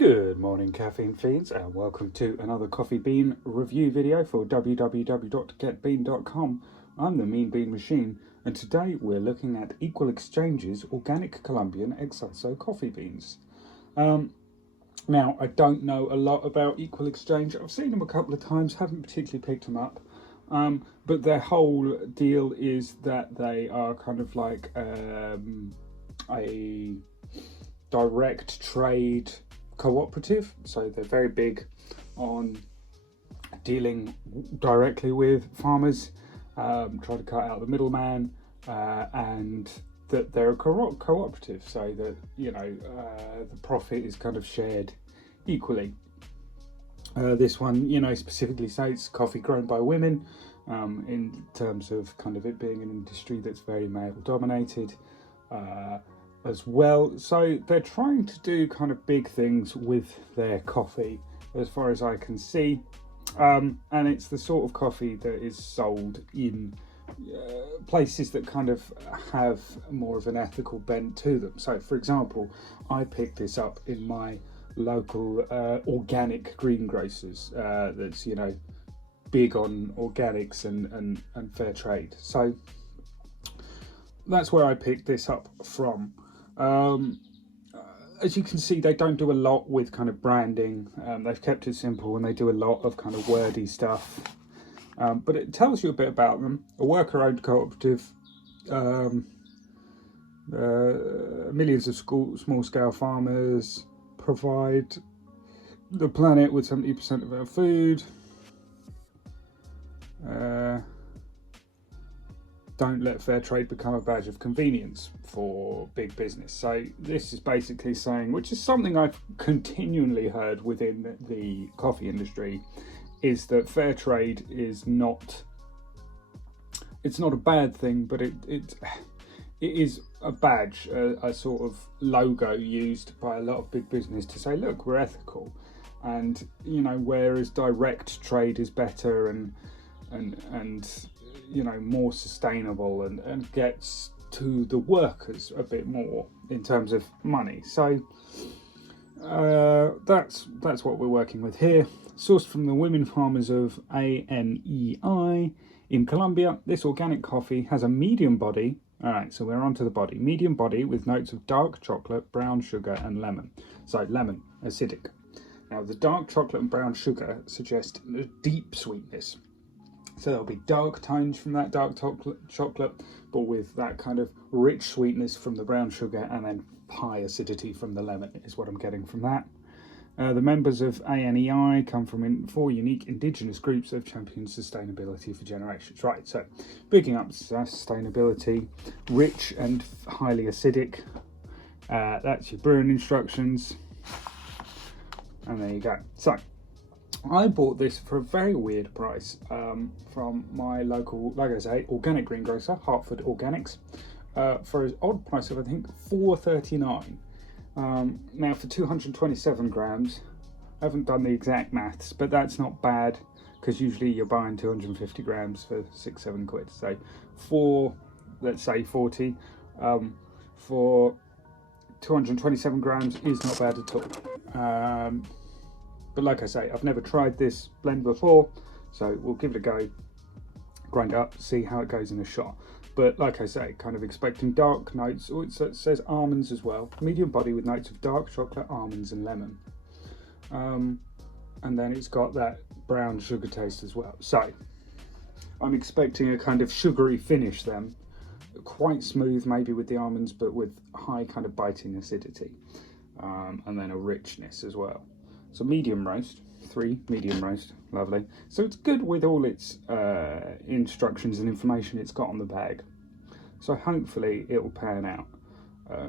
Good morning, caffeine fiends, and welcome to another coffee bean review video for www.getbean.com. I'm the Mean Bean Machine, and today we're looking at Equal Exchange's organic Colombian Excelso coffee beans. Now, I don't know a lot about Equal Exchange. I've seen them a couple of times, haven't particularly picked them up. But their whole deal is that they are kind of like a direct trade cooperative, so they're very big on dealing directly with farmers, try to cut out the middleman, and that they're a cooperative, so that the profit is kind of shared equally. This one, specifically states coffee grown by women, in terms of kind of it being an industry that's very male dominated. As well, so they're trying to do kind of big things with their coffee as far as I can see, and it's the sort of coffee that is sold in places that kind of have more of an ethical bent to them. So for example, I picked this up in my local organic greengrocers that's big on organics and fair trade. So that's where I picked this up from. As you can see, they don't do a lot with kind of branding. They've kept it simple, and they do a lot of kind of wordy stuff. But it tells you a bit about them. A worker-owned cooperative, millions of small-scale farmers provide the planet with 70% of our food. Don't let fair trade become a badge of convenience for big business. So this is basically saying, which is something I've continually heard within the coffee industry, is that fair trade is not, it's not a bad thing, but it is a badge, a sort of logo used by a lot of big business to say, look, we're ethical. And whereas direct trade is better and more sustainable and gets to the workers a bit more in terms of money. So that's what we're working with here. Sourced from the women farmers of ANEI in Colombia, this organic coffee has a medium body. All right, so we're onto the body. Medium body with notes of dark chocolate, brown sugar and lemon. So lemon, acidic. Now the dark chocolate and brown sugar suggest a deep sweetness. So there'll be dark tones from that dark chocolate, but with that kind of rich sweetness from the brown sugar, and then high acidity from the lemon is what I'm getting from that. The members of ANEI come from 4 unique indigenous groups that have championed sustainability for generations. Right, so picking up sustainability, rich and highly acidic. That's your brewing instructions. And there you go. So I bought this for a very weird price from my local, like I say, organic greengrocer, Hartford Organics, for an odd price of, I think, $4.39. Now for 227 grams, I haven't done the exact maths, but that's not bad, because usually you're buying 250 grams for £6-7 quid. So for, let's say, 40, for 227 grams is not bad at all. But like I say, I've never tried this blend before, so we'll give it a go, grind it up, see how it goes in a shot. But like I say, kind of expecting dark notes. Oh, it says almonds as well. Medium body with notes of dark chocolate, almonds and lemon. And then it's got that brown sugar taste as well. So I'm expecting a kind of sugary finish then. Quite smooth maybe with the almonds, but with high kind of biting acidity. And then a richness as well. So medium roast, 3 medium roast, lovely. So it's good with all its instructions and information it's got on the bag. So hopefully it will pan out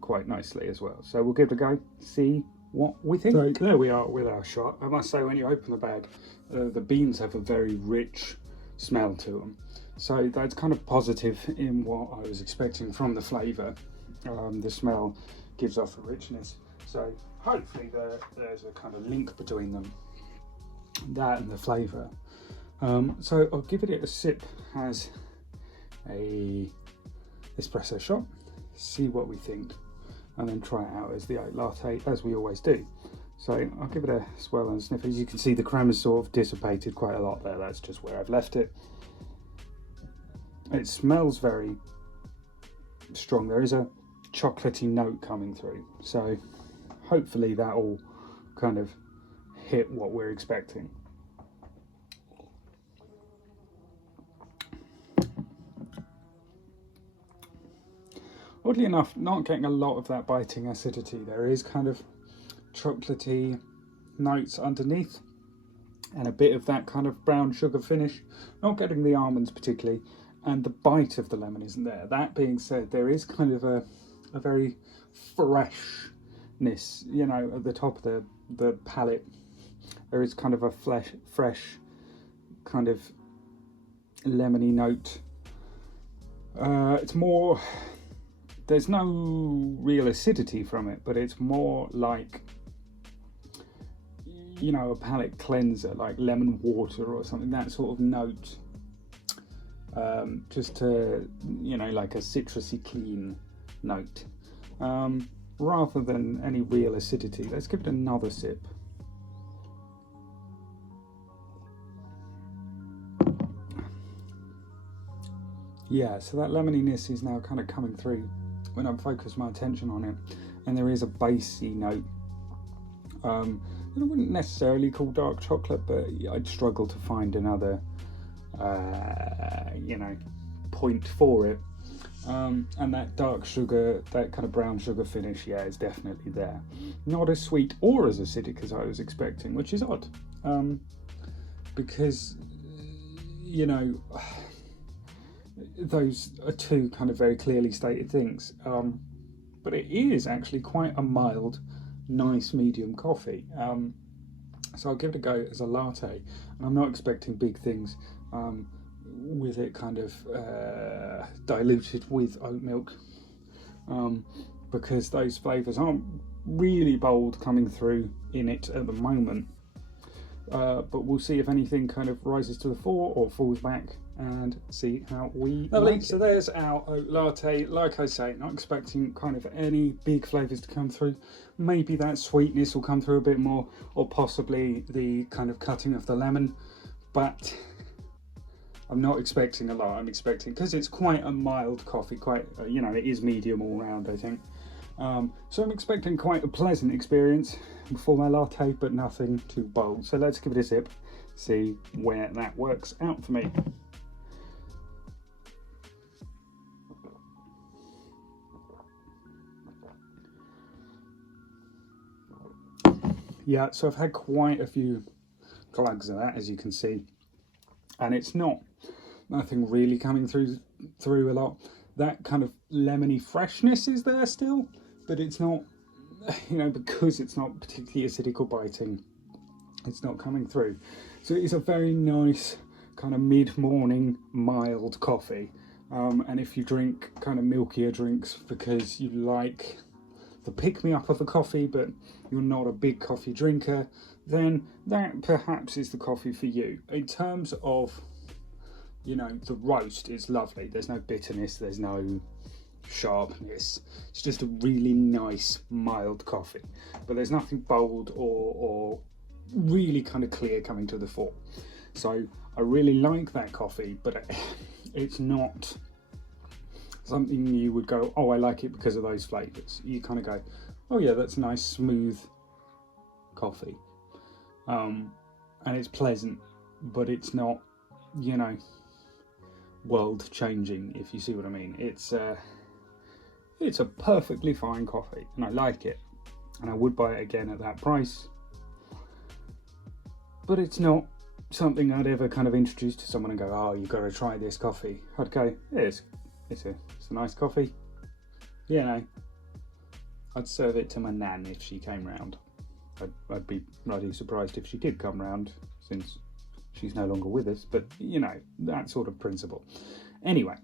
quite nicely as well. So we'll give it a go, see what we think. So there we are with our shot. I must say, when you open the bag, the beans have a very rich smell to them. So that's kind of positive in what I was expecting from the flavour. The smell gives off a richness. So hopefully there's a kind of link between them, that and the flavour. So I'll give it a sip as a espresso shot, see what we think, and then try it out as the oat latte, as we always do. So I'll give it a swirl and a sniff. As you can see, the crema's sort of dissipated quite a lot there. That's just where I've left it. It smells very strong. There is a chocolatey note coming through. So hopefully that will kind of hit what we're expecting. Oddly enough, not getting a lot of that biting acidity. There is kind of chocolatey notes underneath and a bit of that kind of brown sugar finish. Not getting the almonds particularly, and the bite of the lemon isn't there. That being said, there is kind of a very freshness, you know, at the top of the palate. There is kind of a fresh kind of lemony note. It's more, there's no real acidity from it, but it's more like, you know, a palate cleanser, like lemon water or something, that sort of note. Just to, you know, like a citrusy clean note, rather than any real acidity. Let's give it another sip. Yeah, so that lemoniness is now kind of coming through when I've focused my attention on it, and there is a bassy note. I wouldn't necessarily call dark chocolate, but I'd struggle to find another you know, point for it. And that dark sugar, that kind of brown sugar finish, yeah, is definitely there. Not as sweet or as acidic as I was expecting, which is odd, because, you know, those are two kind of very clearly stated things, but it is actually quite a mild, nice medium coffee. So I'll give it a go as a latte, and I'm not expecting big things with it kind of diluted with oat milk, because those flavours aren't really bold coming through in it at the moment. But we'll see if anything kind of rises to the fore or falls back, and see how we like it. So there's our oat latte. Like I say, not expecting kind of any big flavours to come through. Maybe that sweetness will come through a bit more, or possibly the kind of cutting of the lemon, but I'm not expecting a lot. I'm expecting, because it's quite a mild coffee, quite, you know, it is medium all round, I think. So I'm expecting quite a pleasant experience for my latte, but nothing too bold. So let's give it a sip, see where that works out for me. Yeah, so I've had quite a few glugs of that, as you can see, and it's nothing really coming through a lot. That kind of lemony freshness is there still, but it's not, you know, because it's not particularly acidic or biting, it's not coming through. So it's a very nice kind of mid-morning mild coffee, and if you drink kind of milkier drinks because you like the pick-me-up of a coffee but you're not a big coffee drinker, then that perhaps is the coffee for you. In terms of, you know, the roast is lovely. There's no bitterness, there's no sharpness. It's just a really nice mild coffee, but there's nothing bold or really kind of clear coming to the fore. So I really like that coffee, but it's not something you would go, oh, I like it because of those flavours. You kind of go, oh yeah, that's a nice smooth coffee, and it's pleasant, but it's not, you know, world changing, if you see what I mean. It's a perfectly fine coffee, and I like it, and I would buy it again at that price, but it's not something I'd ever kind of introduce to someone and go, oh, you've got to try this coffee. I'd go, yeah, it's a nice coffee, you know. I'd serve it to my nan if she came round. I'd be bloody surprised if she did come round, since she's no longer with us, but you know, that sort of principle. Anyway,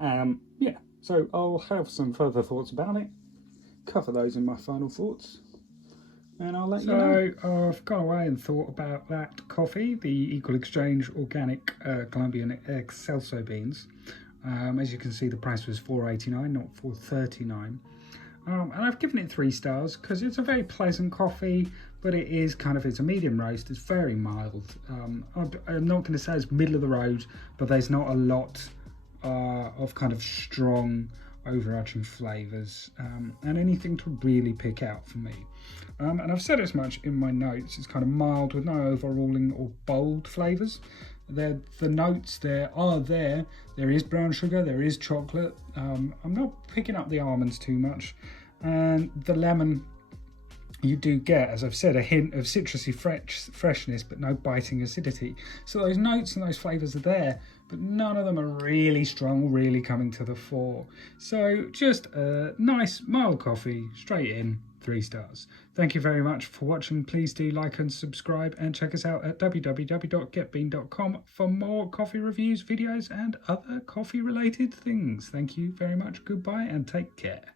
yeah, so I'll have some further thoughts about it, cover those in my final thoughts, and I'll let you know. So I've gone away and thought about that coffee, the Equal Exchange Organic Colombian Excelso beans. As you can see, the price was $4.89, not $4.39. And I've given it 3 stars because it's a very pleasant coffee, but it is kind of, it's a medium roast. It's very mild. I'm not going to say it's middle of the road, but there's not a lot of kind of strong overarching flavours and anything to really pick out for me. And I've said as much in my notes. It's kind of mild with no overruling or bold flavours. The notes there are there. There is brown sugar, there is chocolate. I'm not picking up the almonds too much. And the lemon, you do get, as I've said, a hint of citrusy freshness, but no biting acidity. So those notes and those flavours are there, but none of them are really strong, really coming to the fore. So just a nice, mild coffee, straight in, 3 stars. Thank you very much for watching. Please do like and subscribe, and check us out at www.getbean.com for more coffee reviews, videos, and other coffee-related things. Thank you very much. Goodbye and take care.